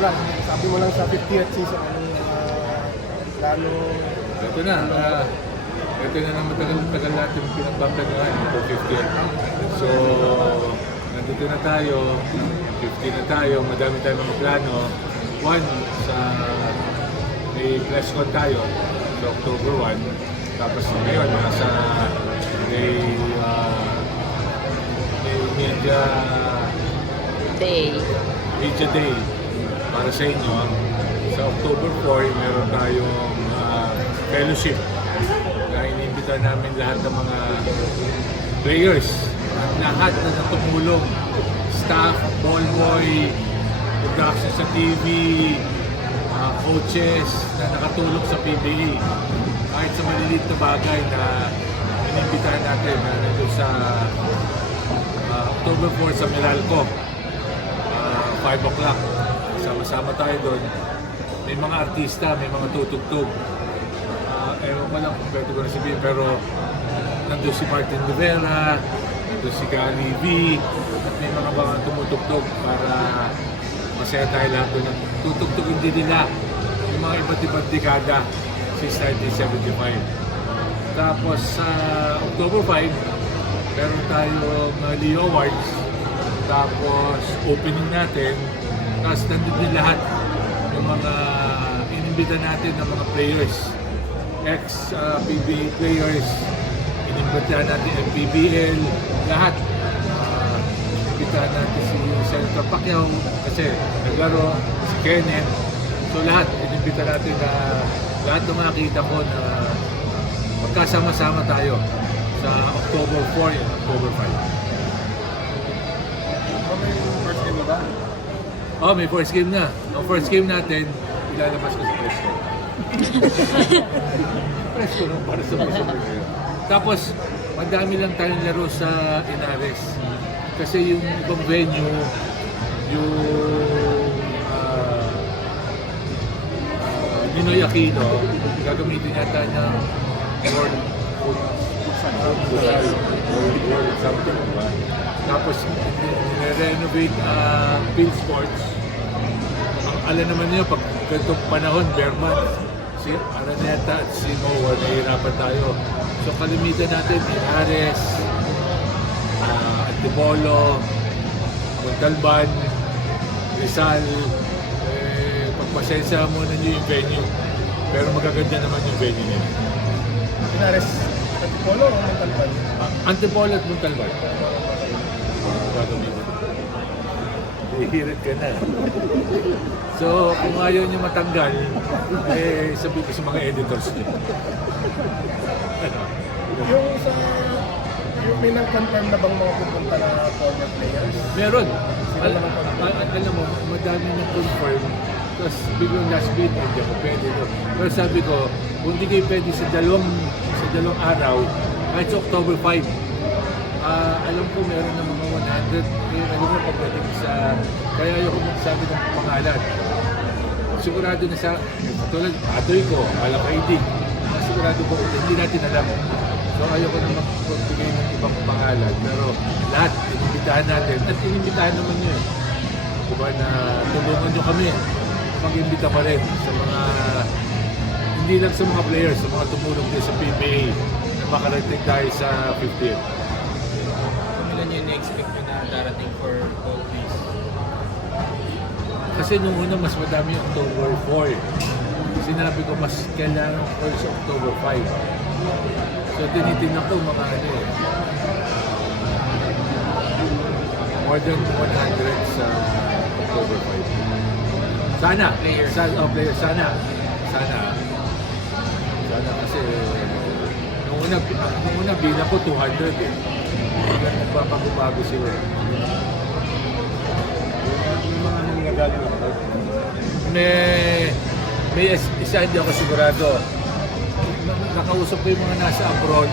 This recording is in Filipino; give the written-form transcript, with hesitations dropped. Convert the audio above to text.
lang, sabi mo lang sa 50th season, plano? Ito na. Ito na naman tagal natin pinagpaplanohan for 50th. So, nandito na tayo, 50 na tayo, madami tayong mga plano. One, may press con tayo, so October 1. Tapos ngayon, nasa may media day para sa inyo. Sa October 4, meron tayong fellowship na iniimbita namin lahat ng mga players, lahat na natutulong, staff, ball boy, production sa TV, coaches na nakatulong sa PBA. Kahit sa maliliit na bagay na iniimbitahan natin na nandun sa October 4 sa Meralco, 5 o'clock. Sama-sama tayo doon. May mga artista, may mga tutugtog. Ewan ko lang kung pwede ko na sabihin, pero nandun si Martin Rivera, nandun si Gary V, at may mga tumutugtog para masaya tayo lahat doon. Tutugtogin din nila yung mga iba't ibang dekada since 1975. Tapos sa October 5, meron tayong Leo Awards. Tapos opening natin. Tapos nandun din lahat yung mga inimbita natin ng mga players. Ex-PBA players. Inimbita natin ang PBL. Lahat. Inimbita natin si Senator Pacquiao kasi naglaro, si Kenneth. So lahat, inimbita natin na lahat ng makikita ko na magkasama-sama tayo sa October 4 and October 5. May first game na ba? Oh, may first game na. Ang first game natin, ilalabas ko sa press ko. Press ko nung para sa press ko. Tapos, madami lang tayong laro sa Inares. Kasi yung ibang venue, yung Ninoy Aquino, gagamitin yata ng World something, diba? Tapos, nire-renovate Field Sports. Alam naman niyo, pag ganitong panahon, Berman, si Araneta at si Noah, nahihirapan tayo. So, kalimitan natin, Inares, Antipolo, Montalban, Rizal, pagpasensya muna niyo yung venue. Pero magaganda naman yung venue niya. Inares, Antipolo o Montalban? Antipolo at Montalban. Gagamitin. Hihirit ka na. So, kung ayaw niyo matanggal, sabihin ko sa mga editors niyo. Yung may nang-confirm na bang mga pupunta na former players? Meron. Alam mo, madami nang confirm. Tapos biglang last minute, hindi ako pwede. Pero sabi ko, kung hindi kayo pwede sa dalawang araw, kahit sa October 5, alam ko meron ng mga 100. Alam mo, pagdating sa... Kaya ayoko magsabi ng pangalan. Sigurado na sa... Tulad, atoy ko, alam ID. Sigurado ko, hindi natin alam. So ayoko na magbigay ng ibang pangalan. Pero lahat, inimbitahan natin. At inimbitahan naman nyo. Diba na tulungan nyo kami. Mag-imbita pa rin sa mga... Hindi lang sa mga players, sa mga tumulong din sa PBA na makarating tayo sa 50th. Ilan yung na-expect nyo na darating for both days? Kasi nung una mas madami yung October 4. Sinabi ko mas kailangan ko sa October 5. So tinitingnan ko mga more than 100 sa October 5. Sana. Players. Players. Sana kasi nung una bilang ko 200 eh. Hanggang nagbabago-bago sila. Yung mga nangyagaling ako. May isa hindi ako sigurado. Nakausap ko yung mga nasa abroad.